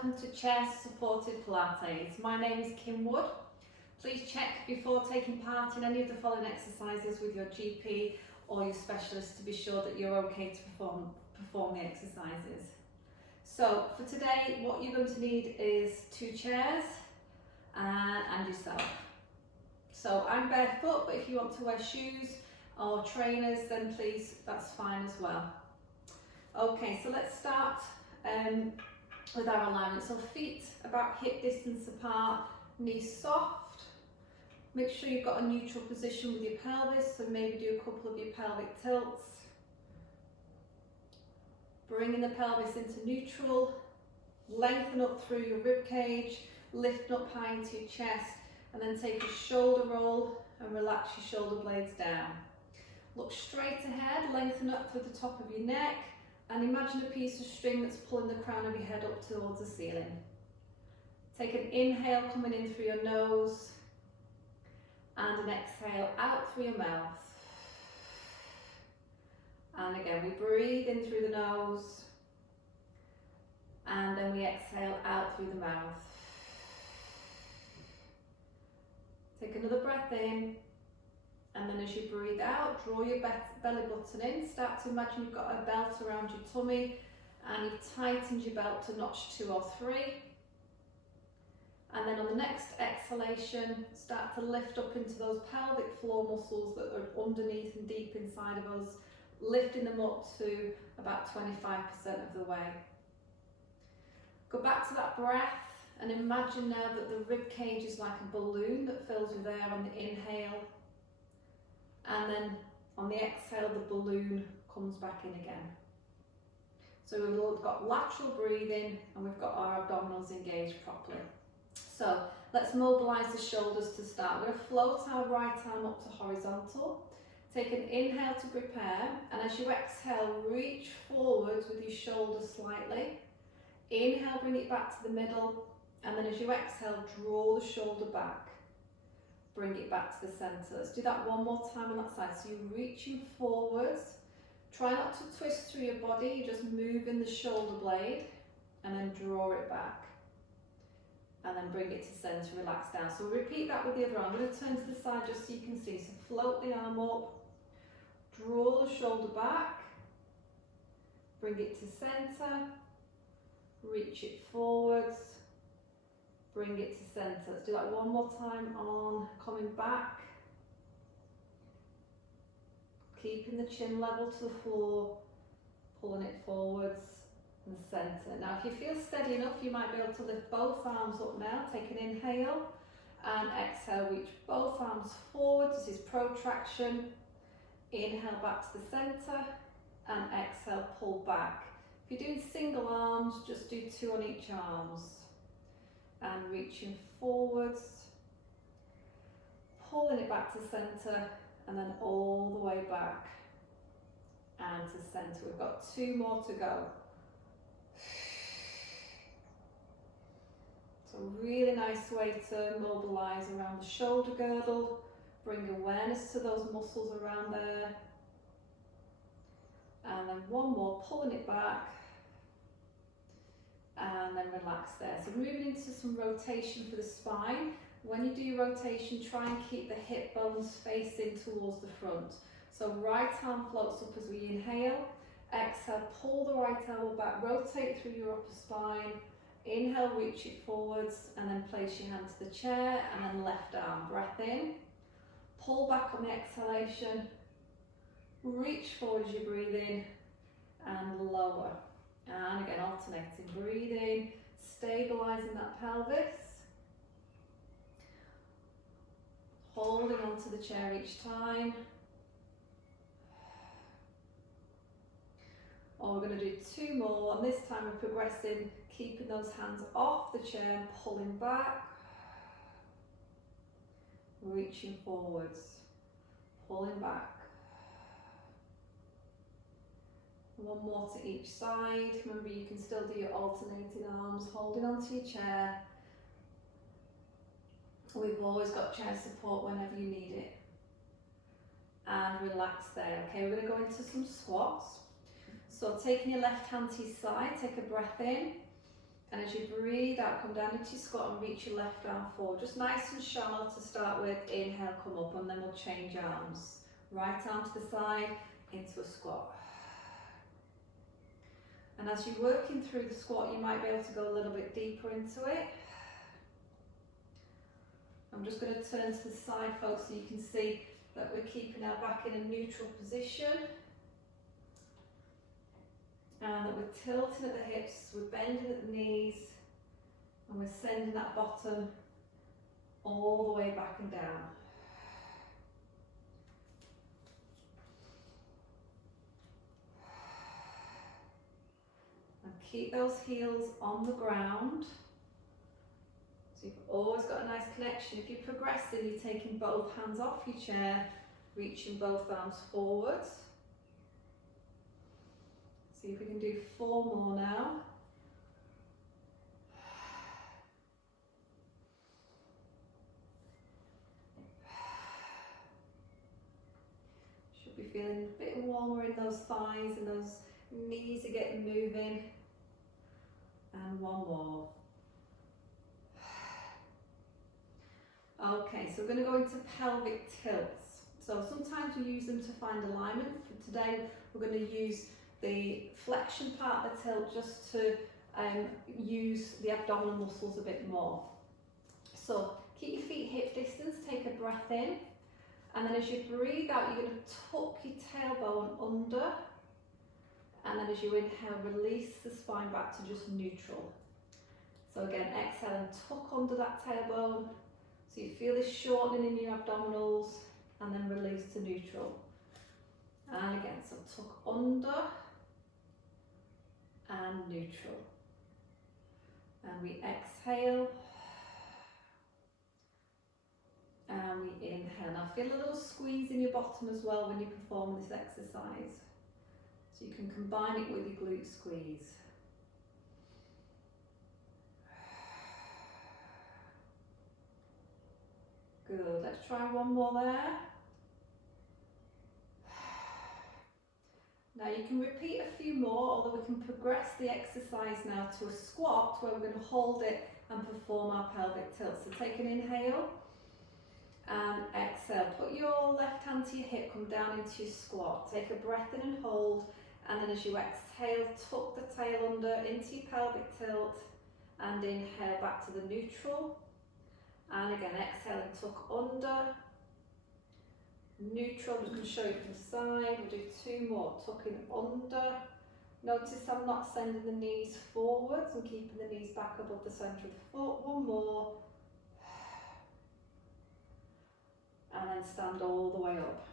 welcome to Chair Supported Pilates. My name is Kim Wood. Please check before taking part in any of the following exercises with your GP or your specialist to be sure that you're okay to perform the exercises. So for today, what you're going to need is 2 chairs and yourself. So I'm barefoot, but if you want to wear shoes or trainers, then please, that's fine as well. Okay, so let's start with our alignment. So feet about hip distance apart, knees soft. Make sure you've got a neutral position with your pelvis, so maybe do a couple of your pelvic tilts. Bringing the pelvis into neutral, lengthen up through your rib cage, lift up high into your chest, and then take a shoulder roll and relax your shoulder blades down. Look straight ahead, lengthen up through the top of your neck, and imagine a piece of string that's pulling the crown of your head up towards the ceiling. Take an inhale coming in through your nose, and an exhale out through your mouth. And again, we breathe in through the nose, and then we exhale out through the mouth. Take another breath in, and then as you breathe out, draw your belly button in. Start to imagine you've got a belt around your tummy, and you've tightened your belt to notch 2 or 3. And then on the next exhalation, start to lift up into those pelvic floor muscles that are underneath and deep inside of us, lifting them up to about 25% of the way. Go back to that breath and imagine now that the rib cage is like a balloon that fills with air on the inhale, and then on the exhale the balloon comes back in again. So we've got lateral breathing and we've got our abdominals engaged properly. So let's mobilise the shoulders to start. We're going to float our right arm up to horizontal. Take an inhale to prepare, and as you exhale, reach forwards with your shoulders slightly. Inhale, bring it back to the middle, and then as you exhale, draw the shoulder back. Bring it back to the centre. Let's do that one more time on that side. So you're reaching forwards. Try not to twist through your body, you're just moving the shoulder blade, and then draw it back. And then bring it to centre, relax down. So repeat that with the other arm. I'm going to turn to the side just so you can see. So float the arm up, draw the shoulder back, bring it to centre, reach it forwards, bring it to centre. Let's do that one more time on coming back. Keeping the chin level to the floor, pulling it forwards. The centre. Now if you feel steady enough, you might be able to lift both arms up now. Take an inhale and exhale, reach both arms forward. This is protraction. Inhale back to the centre and exhale, pull back. If you're doing single arms, just do 2 on each arms. And reaching forwards, pulling it back to centre, and then all the way back and to centre. We've got 2 more to go. So really nice way to mobilise around the shoulder girdle, bring awareness to those muscles around there. And then one more, pulling it back, and then relax there. So moving into some rotation for the spine. When you do your rotation, try and keep the hip bones facing towards the front. So right arm floats up as we inhale, exhale, pull the right elbow back, rotate through your upper spine. Inhale, reach it forwards, and then place your hand to the chair, and then left arm, breath in. Pull back on the exhalation, reach forward as you breathe in, and lower. And again, alternating, breathing, stabilising that pelvis. Holding onto the chair each time. Or we're going to do 2 more, and this time we're progressing, keeping those hands off the chair and pulling back, reaching forwards, pulling back. One more to each side. Remember, you can still do your alternating arms, holding onto your chair. We've always got chair support whenever you need it. And relax there. Okay, we're going to go into some squats. So taking your left hand to your side, take a breath in, And as you breathe out, come down into your squat and reach your left arm forward. Just nice and shallow to start with. Inhale, come up, and then we'll change arms. Right arm to the side, into a squat. And as you're working through the squat, you might be able to go a little bit deeper into it. I'm just going to turn to the side, folks, so you can see that we're keeping our back in a neutral position. And that we're tilting at the hips, we're bending at the knees, and we're sending that bottom all the way back and down. And keep those heels on the ground. So you've always got a nice connection. If you're progressing, you're taking both hands off your chair, reaching both arms forwards. See if we can do 4 more now. Should be feeling a bit warmer in those thighs, and those knees are getting moving. And 1 more. Okay, so we're going to go into pelvic tilts. So sometimes we use them to find alignment. For today, we're going to use the flexion part of the tilt just to use the abdominal muscles a bit more. So keep your feet hip distance, take a breath in, and then as you breathe out, you're going to tuck your tailbone under, and then as you inhale, release the spine back to just neutral. So again, exhale and tuck under that tailbone, so you feel this shortening in your abdominals, and then release to neutral. And again, so tuck under and neutral. And we exhale. And we inhale. Now feel a little squeeze in your bottom as well when you perform this exercise. So you can combine it with your glute squeeze. Good, let's try 1 more there. Now you can repeat a few more, although we can progress the exercise now to a squat where we're going to hold it and perform our pelvic tilt. So take an inhale and exhale. Put your left hand to your hip, come down into your squat. Take a breath in and hold, and then as you exhale, tuck the tail under into your pelvic tilt and inhale back to the neutral. And again, exhale and tuck under. Neutral, I'm just going to show you from the side. We'll do 2 more, tucking under. Notice I'm not sending the knees forwards, I'm keeping the knees back above the centre of the foot. 1 more. And then stand all the way up.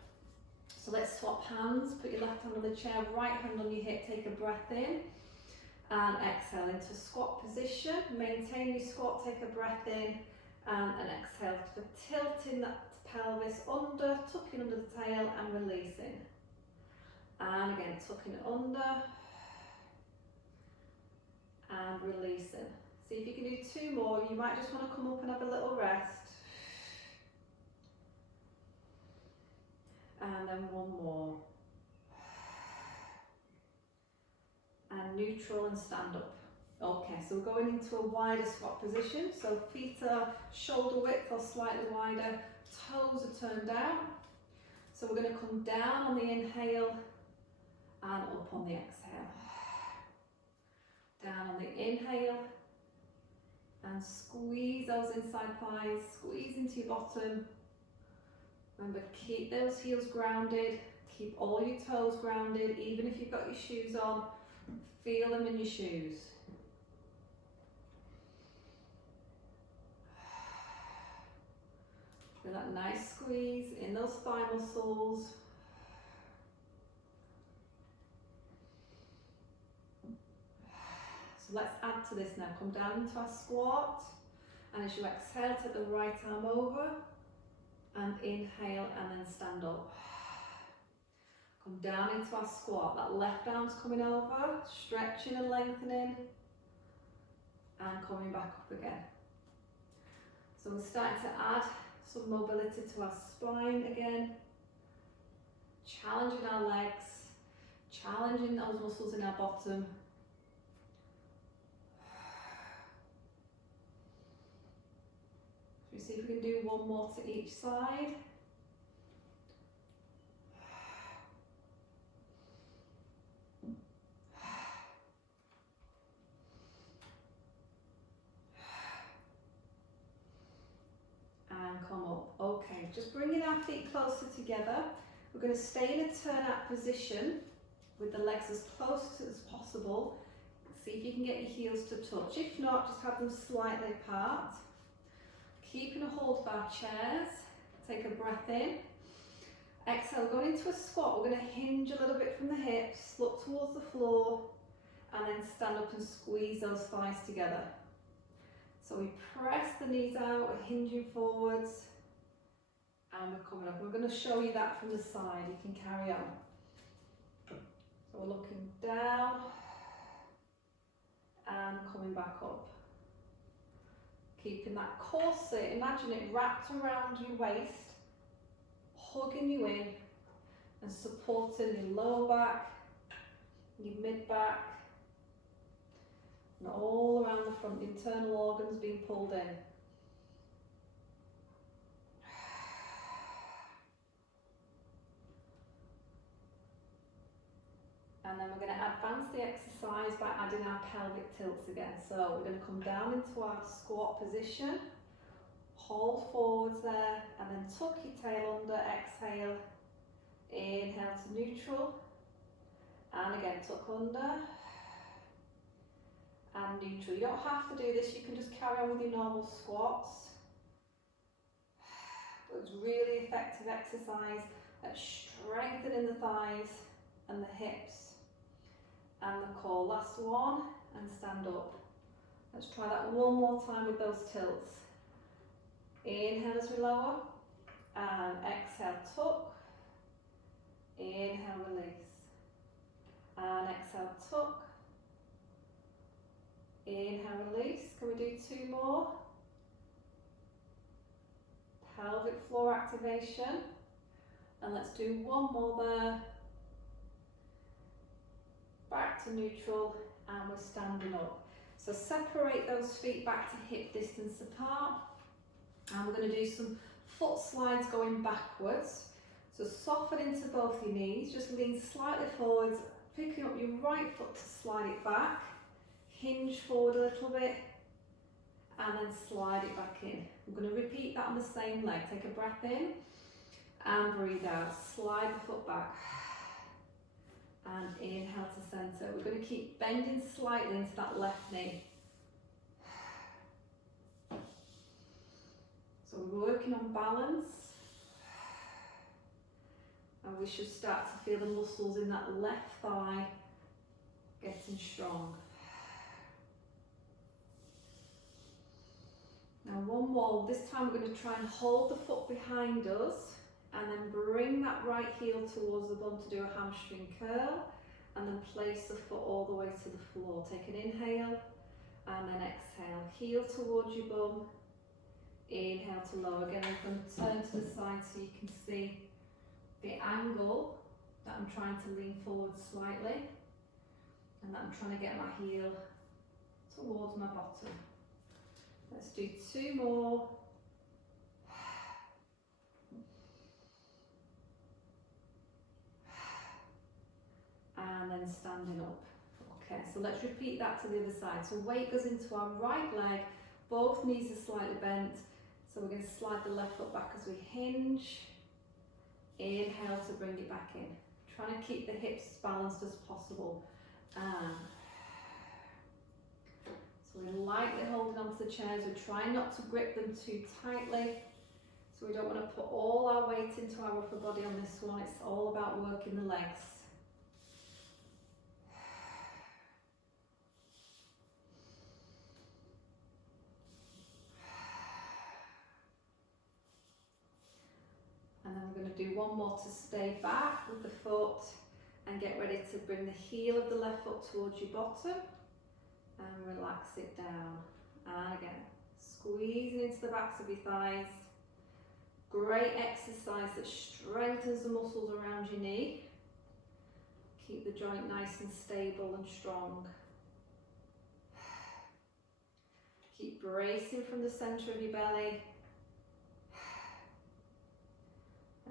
So let's swap hands. Put your left hand on the chair, right hand on your hip, take a breath in. And exhale into squat position. Maintain your squat, take a breath in. And exhale for tilting that pelvis under, tucking under the tail and releasing. And again, tucking it under and releasing. See if you can do 2 more. You might just want to come up and have a little rest. And then 1 more. And neutral and stand up. Okay, so we're going into a wider squat position. So feet are shoulder width or slightly wider. Toes are turned down. So we're going to come down on the inhale and up on the exhale. Down on the inhale and squeeze those inside thighs, squeeze into your bottom. Remember, keep those heels grounded, keep all your toes grounded, even if you've got your shoes on, feel them in your shoes. Feel that nice squeeze in those thigh muscles. So let's add to this now. Come down into our squat, and as you exhale, take the right arm over and inhale and then stand up. Come down into our squat. That left arm's coming over, stretching and lengthening, and coming back up again. So we're starting to add some mobility to our spine again, challenging our legs, challenging those muscles in our bottom. see if we can do one more to each side. And come up. Okay, just bringing our feet closer together. We're going to stay in a turn-out position with the legs as close as possible. See if you can get your heels to touch. If not, just have them slightly apart. Keeping a hold of our chairs. Take a breath in. Exhale, going into a squat. We're going to hinge a little bit from the hips, look towards the floor, and then stand up and squeeze those thighs together. So we press the knees out, we're hinging forwards, and we're coming up. We're going to show you that from the side. You can carry on. So we're looking down and coming back up. Keeping that corset, imagine it wrapped around your waist, hugging you in and supporting your lower back, your mid back, and all around the front, the internal organs being pulled in. And then we're going to advance the exercise by adding our pelvic tilts again. So we're going to come down into our squat position, hold forwards there, and then tuck your tail under, exhale, inhale to neutral, and again tuck under, and neutral. You don't have to do this, you can just carry on with your normal squats. But it's really effective exercise at strengthening the thighs and the hips and the core. Last one, and stand up. Let's try that one more time with those tilts. Inhale as we lower, and exhale, tuck. Inhale, release, and exhale, tuck. Inhale, release. Can we do two more? Pelvic floor activation, and let's do one more there. Back to neutral, and we're standing up. So separate those feet back to hip distance apart, and we're going to do some foot slides going backwards. So soften into both your knees, just lean slightly forwards, picking up your right foot to slide it back, hinge forward a little bit, and then slide it back in. I'm going to repeat that on the same leg. Take a breath in and breathe out. Slide the foot back and inhale to centre. We're going to keep bending slightly into that left knee. So we're working on balance, and we should start to feel the muscles in that left thigh getting strong. Now one more. This time we're going to try and hold the foot behind us, and then bring that right heel towards the bum to do a hamstring curl, and then place the foot all the way to the floor. Take an inhale and then exhale. Heel towards your bum, inhale to lower. Again, I'm going to turn to the side so you can see the angle that I'm trying to lean forward slightly, and that I'm trying to get my heel towards my bottom. Let's do two more. And then standing up. Okay, so let's repeat that to the other side. So weight goes into our right leg, both knees are slightly bent. So we're going to slide the left foot back as we hinge. Inhale to bring it back in. Trying to keep the hips as balanced as possible. And so we're lightly holding onto the chairs. We're trying not to grip them too tightly. So we don't want to put all our weight into our upper body on this one. It's all about working the legs. And then we're going to do one more to stay back with the foot and get ready to bring the heel of the left foot towards your bottom and relax it down. And again, squeezing into the backs of your thighs. Great exercise that strengthens the muscles around your knee. Keep the joint nice and stable and strong. Keep bracing from the centre of your belly.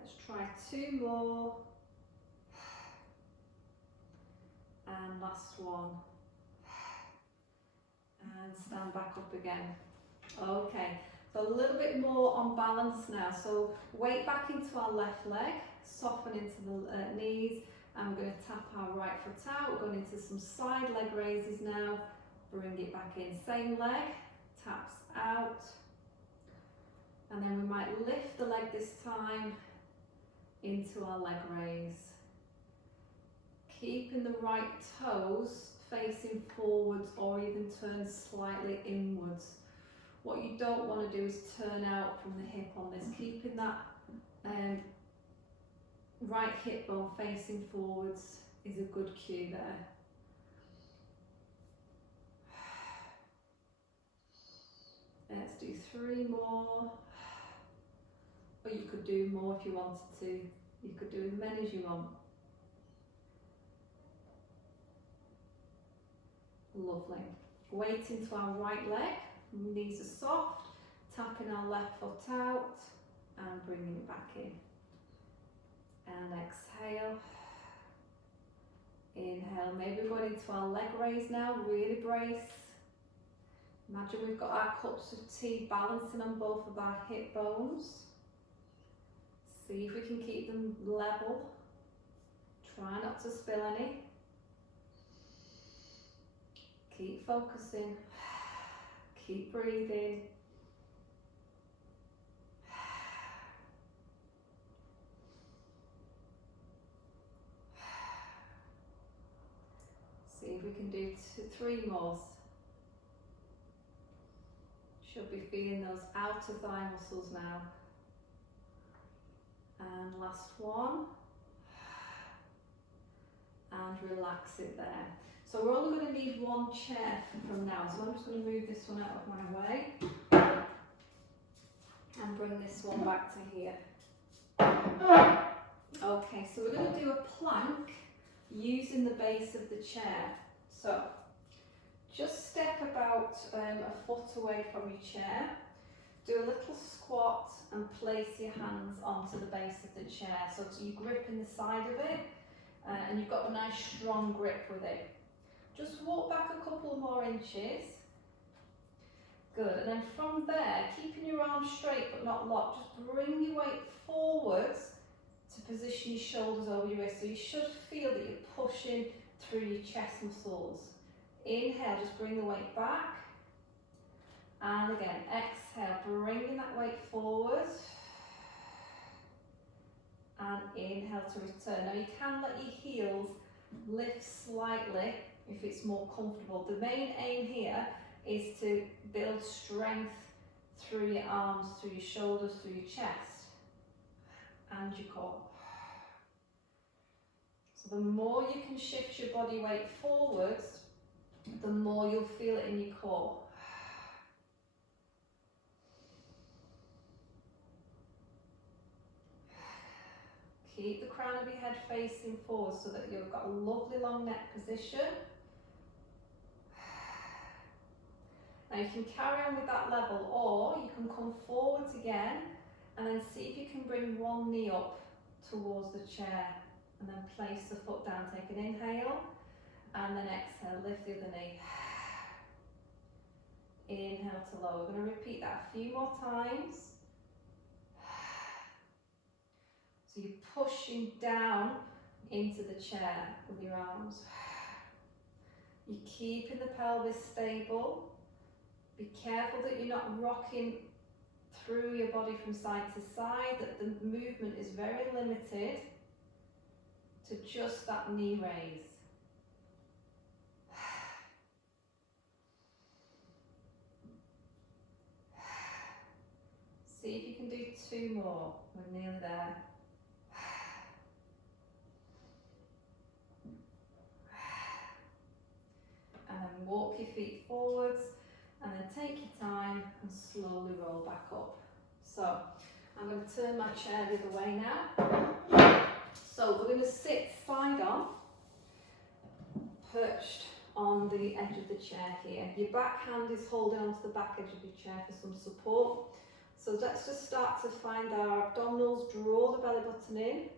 Let's try 2 more. And last one. And stand back up again. Okay, so a little bit more on balance now. So weight back into our left leg, soften into the knees, and we're going to tap our right foot out. We're going into some side leg raises now. Bring it back in. Same leg, taps out. And then we might lift the leg this time into our leg raise. Keeping the right toes facing forwards or even turn slightly inwards. What you don't want to do is turn out from the hip on this. Keeping that right hip bone facing forwards is a good cue there. Let's do 3 more. Or you could do more if you wanted to. You could do as many as you want. Lovely. Weight into our right leg, knees are soft, tapping our left foot out and bringing it back in. And exhale. Inhale, maybe we're going into our leg raise now, really brace. Imagine we've got our cups of tea balancing on both of our hip bones. See if we can keep them level. Try not to spill any. Keep focusing, keep breathing. See if we can do 3 more. Should be feeling those outer thigh muscles now. And last one. And relax it there. So we're only going to need 1 chair from now, so I'm just going to move this one out of my way and bring this one back to here. Okay, so we're going to do a plank using the base of the chair. So just step about a foot away from your chair, do a little squat and place your hands onto the base of the chair. So you grip in the side of it and you've got a nice strong grip with it. Just walk back a couple more inches. Good, and then from there, keeping your arms straight but not locked, just bring your weight forwards to position your shoulders over your waist. So you should feel that you're pushing through your chest muscles. Inhale, just bring the weight back. And again, exhale, bringing that weight forward. And inhale to return. Now you can let your heels lift slightly if it's more comfortable. The main aim here is to build strength through your arms, through your shoulders, through your chest and your core. So the more you can shift your body weight forwards, the more you'll feel it in your core. Keep the crown of your head facing forward so that you've got a lovely long neck position. Now you can carry on with that level, or you can come forwards again and then see if you can bring one knee up towards the chair and then place the foot down. Take an inhale and then exhale, lift the other knee. Inhale to lower. We're going to repeat that a few more times. So you're pushing down into the chair with your arms. You're keeping the pelvis stable. Be careful that you're not rocking through your body from side to side, that the movement is very limited to just that knee raise. See if you can do 2 more. We're nearly there. And then walk your feet forwards and then take your time and slowly roll back up. So I'm going to turn my chair the other way now. So we're going to sit side on, perched on the edge of the chair here. Your back hand is holding onto the back edge of your chair for some support. So let's just start to find our abdominals, draw the belly button in,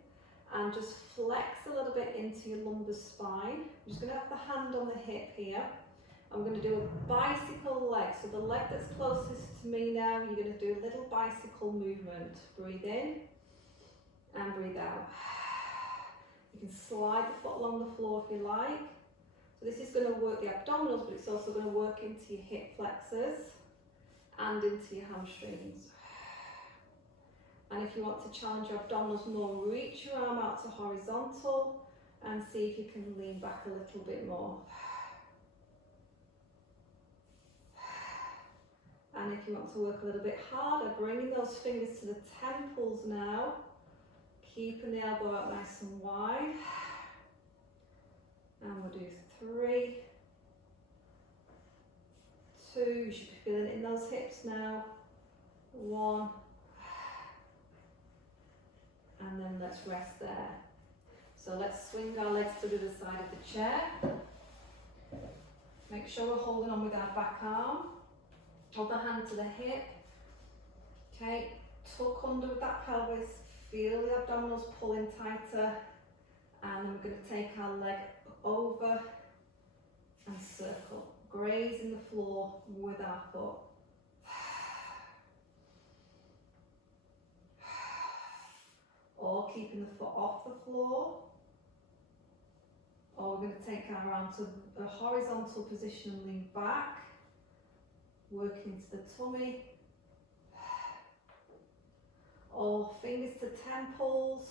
and just flex a little bit into your lumbar spine. I'm just going to have the hand on the hip here. I'm going to do a bicycle leg. So the leg that's closest to me now, you're going to do a little bicycle movement. Breathe in and breathe out. You can slide the foot along the floor if you like. So this is going to work the abdominals, but it's also going to work into your hip flexors and into your hamstrings. And if you want to challenge your abdominals more, reach your arm out to horizontal and see if you can lean back a little bit more. And if you want to work a little bit harder, bringing those fingers to the temples now, keeping the elbow out nice and wide. And we'll do 3, 2, you should be feeling it in those hips now, 1, and then let's rest there. So let's swing our legs to the other side of the chair. Make sure we're holding on with our back arm. Other hand to the hip. Okay, tuck under with that pelvis, feel the abdominals pulling tighter, and then we're going to take our leg over and circle, grazing the floor with our foot. Or keeping the foot off the floor. Or we're going to take our arm to a horizontal position and lean back, working into the tummy. Or fingers to temples.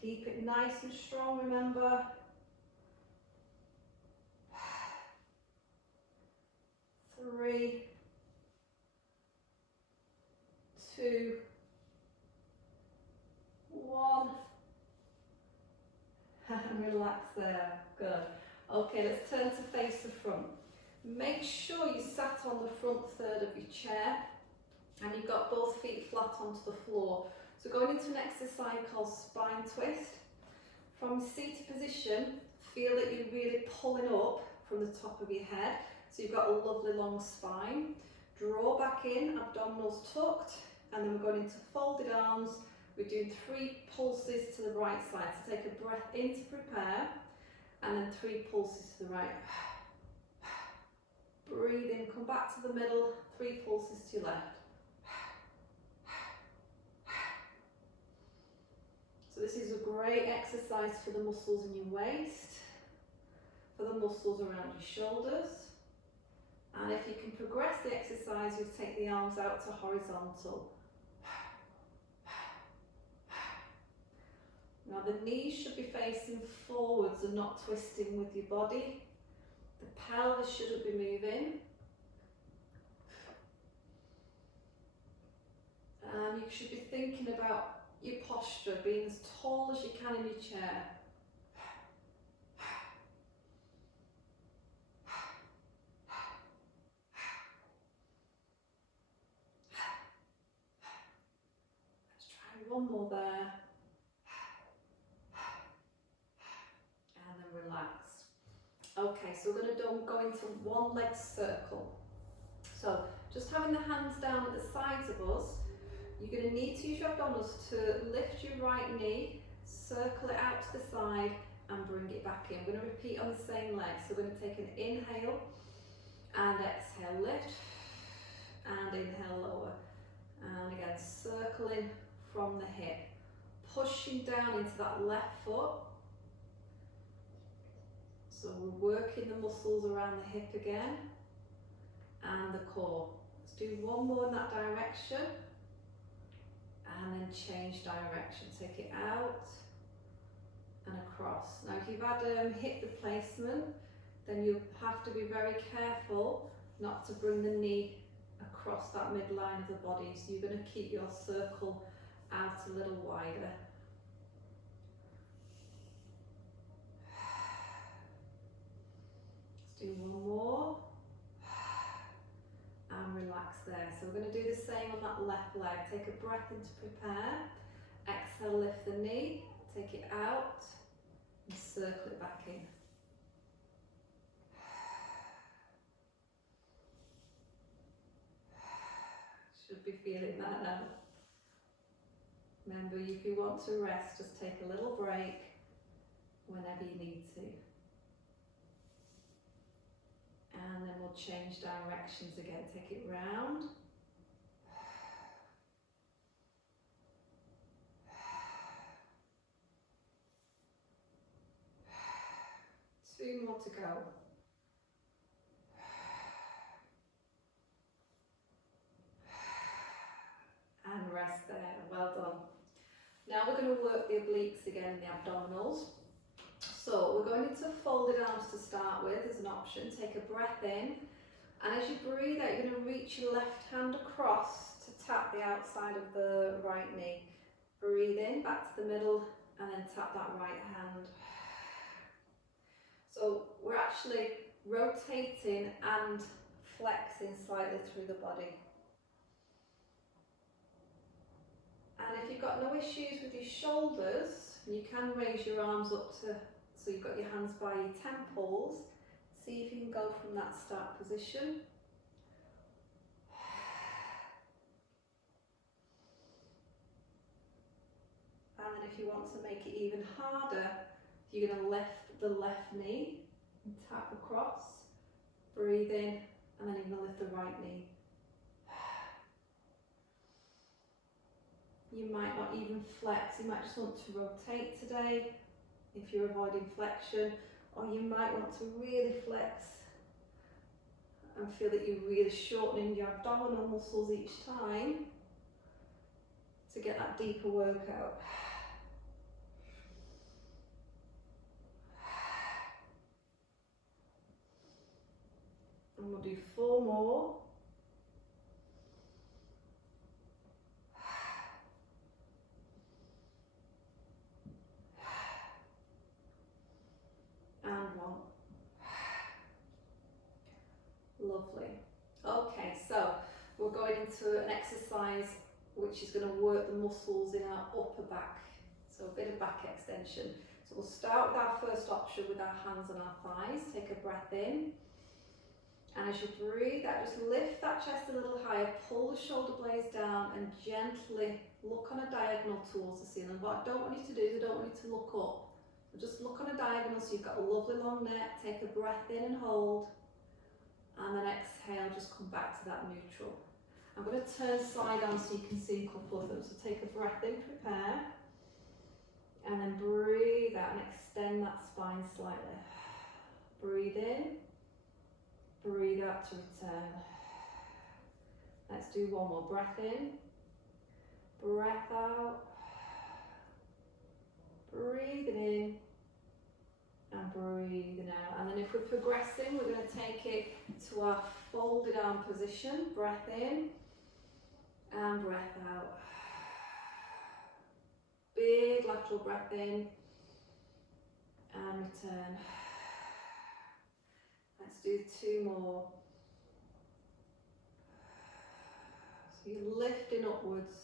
Keep it nice and strong, remember. 3, 2, 1. And relax there. Good. Okay, let's turn to face the front. Make sure you sat on the front third of your chair and you've got both feet flat onto the floor. So going into an exercise called spine twist. From seated position, feel that you're really pulling up from the top of your head. So you've got a lovely long spine. Draw back in, abdominals tucked, and then we're going into folded arms. We're doing 3 pulses to the right side. So take a breath in to prepare, and then 3 pulses to the right. Breathe in, come back to the middle, 3 pulses to your left. So this is a great exercise for the muscles in your waist, for the muscles around your shoulders. And if you can progress the exercise, you'll take the arms out to horizontal. Now the knees should be facing forwards and not twisting with your body. The pelvis shouldn't be moving. And you should be thinking about your posture, being as tall as you can in your chair. Let's try one more there. And then relax. Okay, so we're going to go into one leg circle. So just having the hands down at the sides of us, you're going to need to use your abdominals to lift your right knee, circle it out to the side and bring it back in. We're going to repeat on the same leg. So we're going to take an inhale and exhale, lift and inhale, lower. And again, circling from the hip, pushing down into that left foot. So we're working the muscles around the hip again and the core. Let's do one more in that direction and then change direction. Take it out and across. Now if you've had hip replacement, then you have to be very careful not to bring the knee across that midline of the body. So you're going to keep your circle out a little wider. Do one more and relax there. So we're going to do the same on that left leg. Take a breath in to prepare. Exhale, lift the knee, take it out and circle it back in. Should be feeling that now. Remember, if you want to rest, just take a little break whenever you need to. And then we'll change directions again. Take it round. Two more to go. And rest there. Well done. Now we're going to work the obliques again and the abdominals. So we're going into folded arms to start with as an option. Take a breath in, and as you breathe out, you're going to reach your left hand across to tap the outside of the right knee. Breathe in, back to the middle, and then tap that right hand. So we're actually rotating and flexing slightly through the body. And if you've got no issues with your shoulders, you can raise your arms up to, so you've got your hands by your temples. See if you can go from that start position. And then if you want to make it even harder, you're going to lift the left knee and tap across. Breathe in, and then you're going to lift the right knee. You might not even flex, you might just want to rotate today if you're avoiding flexion, or you might want to really flex and feel that you're really shortening your abdominal muscles each time to get that deeper workout. And we'll do 4 more. And 1. Lovely. Okay, so we're going into an exercise which is going to work the muscles in our upper back. So a bit of back extension. So we'll start with our first option with our hands on our thighs. Take a breath in. And as you breathe out, just lift that chest a little higher, pull the shoulder blades down and gently look on a diagonal towards the ceiling. What I don't want you to do is I don't want you to look up. Just look on a diagonal so you've got a lovely long neck. Take a breath in and hold, and then exhale, just come back to that neutral. I'm going to turn side on so you can see a couple of them. So take a breath in, prepare, and then breathe out and extend that spine slightly. Breathe in, breathe out to return. Let's do 1 more. Breath in, breath out, breathing in, and breathing out. And then if we're progressing, we're going to take it to our folded arm position. Breath in and breath out. Big lateral breath in and return. Let's do 2 more. So you're lifting upwards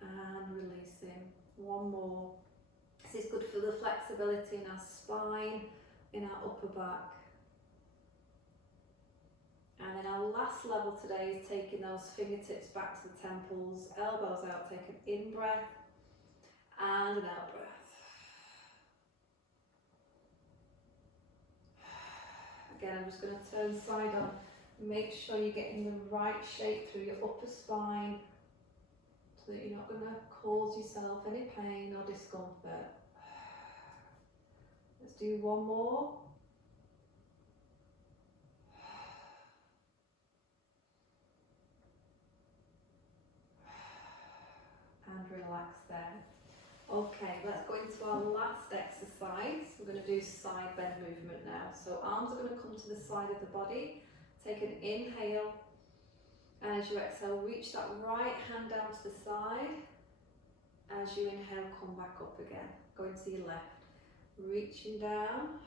and releasing. 1 more. This is good for the flexibility in our spine, in our upper back. And then our last level today is taking those fingertips back to the temples, elbows out, take an in breath and an out breath. Again, I'm just going to turn side on. Make sure you're getting the right shape through your upper spine so that you're not going to cause yourself any pain or discomfort. Let's do 1 more. And relax there. Okay, let's go into our last exercise. We're going to do side bend movement now. So arms are going to come to the side of the body. Take an inhale, and as you exhale, reach that right hand down to the side. As you inhale, come back up again. Going to your left. Reaching down,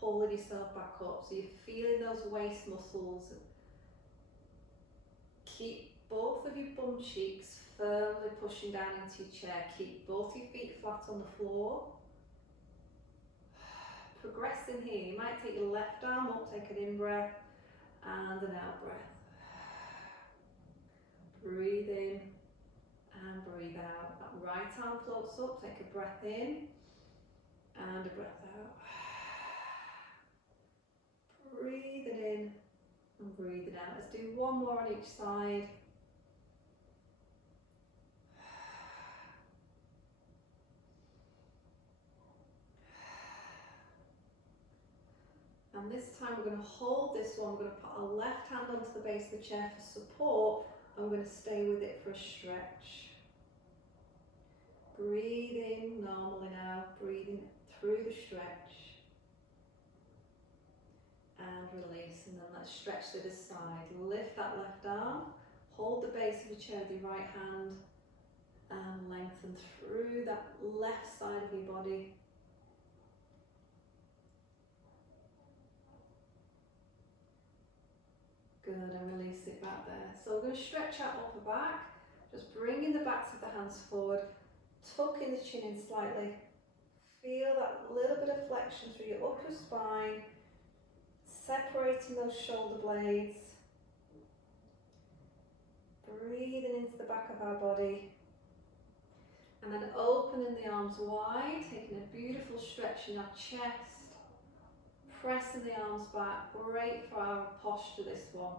pulling yourself back up. So you're feeling those waist muscles. Keep both of your bum cheeks firmly pushing down into your chair. Keep both your feet flat on the floor. Progressing here, you might take your left arm up, take an in breath and an out breath. Breathe in and breathe out. That right arm floats up, take a breath in and a breath out. Breathe it in and breathe it out. Let's do one more on each side. And this time we're going to hold this one. We're going to put our left hand onto the base of the chair for support, and we're going to stay with it for a stretch. Breathing normally now, breathing through the stretch. And release, and then let's stretch to the side. Lift that left arm, hold the base of the chair with your right hand, and lengthen through that left side of your body. Good, and release it back there. So we're going to stretch out upper back, just bringing the backs of the hands forward, tucking the chin in slightly. Feel that little bit of flexion through your upper spine, separating those shoulder blades. Breathing into the back of our body. And then opening the arms wide, taking a beautiful stretch in our chest. Pressing the arms back, great for our posture this one.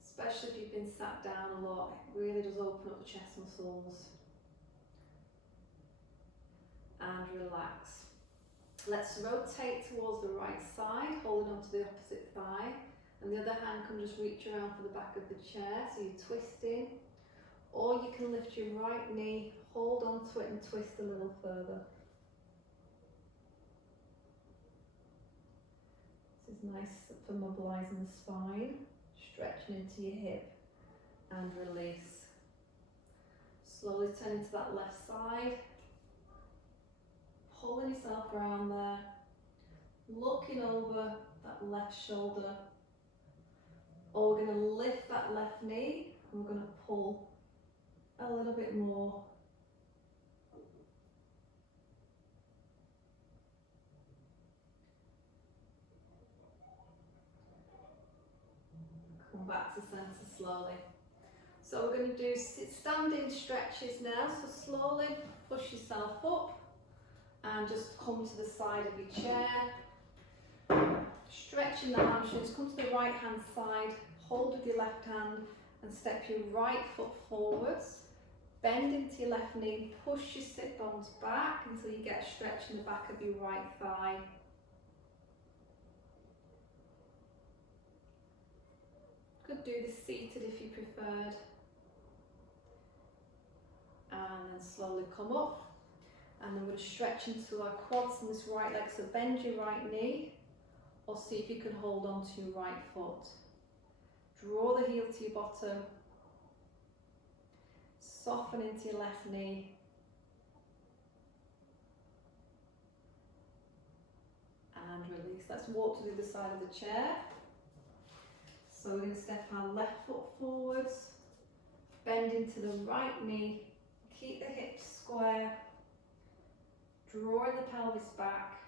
Especially if you've been sat down a lot, it really does open up the chest muscles. And relax. Let's rotate towards the right side, holding onto the opposite thigh. And the other hand can just reach around for the back of the chair, so you're twisting. Or you can lift your right knee, hold onto it and twist a little further. This is nice for mobilising the spine, stretching into your hip and release. Slowly turn into that left side, pulling yourself around there, looking over that left shoulder. Or we're going to lift that left knee and we're going to pull a little bit more. Come back to centre slowly. So we're going to do standing stretches now. So slowly push yourself up and just come to the side of your chair. Stretching the hamstrings, come to the right hand side, hold with your left hand and step your right foot forwards. Bend into your left knee, push your sit bones back until you get a stretch in the back of your right thigh. Could do this seated if you preferred. And then slowly come up. And then we're going to stretch into our quads in this right leg. So bend your right knee, or see if you can hold on to your right foot. Draw the heel to your bottom. Soften into your left knee. And release. Let's walk to the other side of the chair. So we're going to step our left foot forwards, bend into the right knee, keep the hips square, drawing the pelvis back.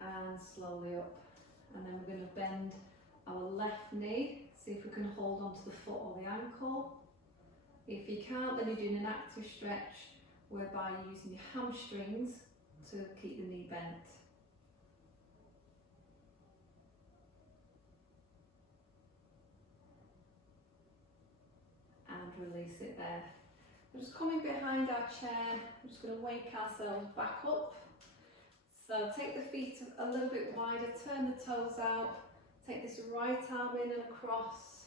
And slowly up. And then we're going to bend our left knee, see if we can hold onto the foot or the ankle. If you can't, then you're doing an active stretch whereby you're using your hamstrings to keep the knee bent. And release it there. We're just coming behind our chair. We're just going to wake ourselves back up. So take the feet a little bit wider, turn the toes out, take this right arm in and across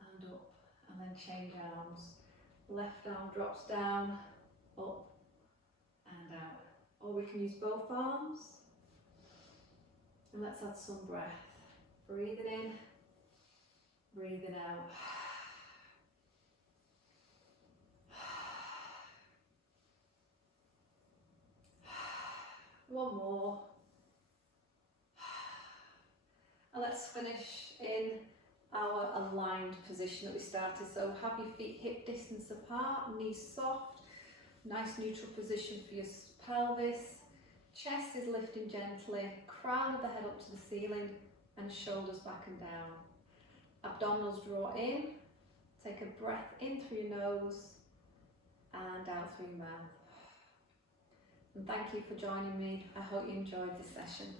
and up, and then change arms. Left arm drops down, up and out. Or we can use both arms. And let's add some breath. Breathing in, breathing out. One more. And let's finish in our aligned position that we started. So have your feet hip distance apart, knees soft. Nice neutral position for your pelvis. Chest is lifting gently, crown of the head up to the ceiling and shoulders back and down. Abdominals draw in, take a breath in through your nose and out through your mouth. And thank you for joining me. I hope you enjoyed this session.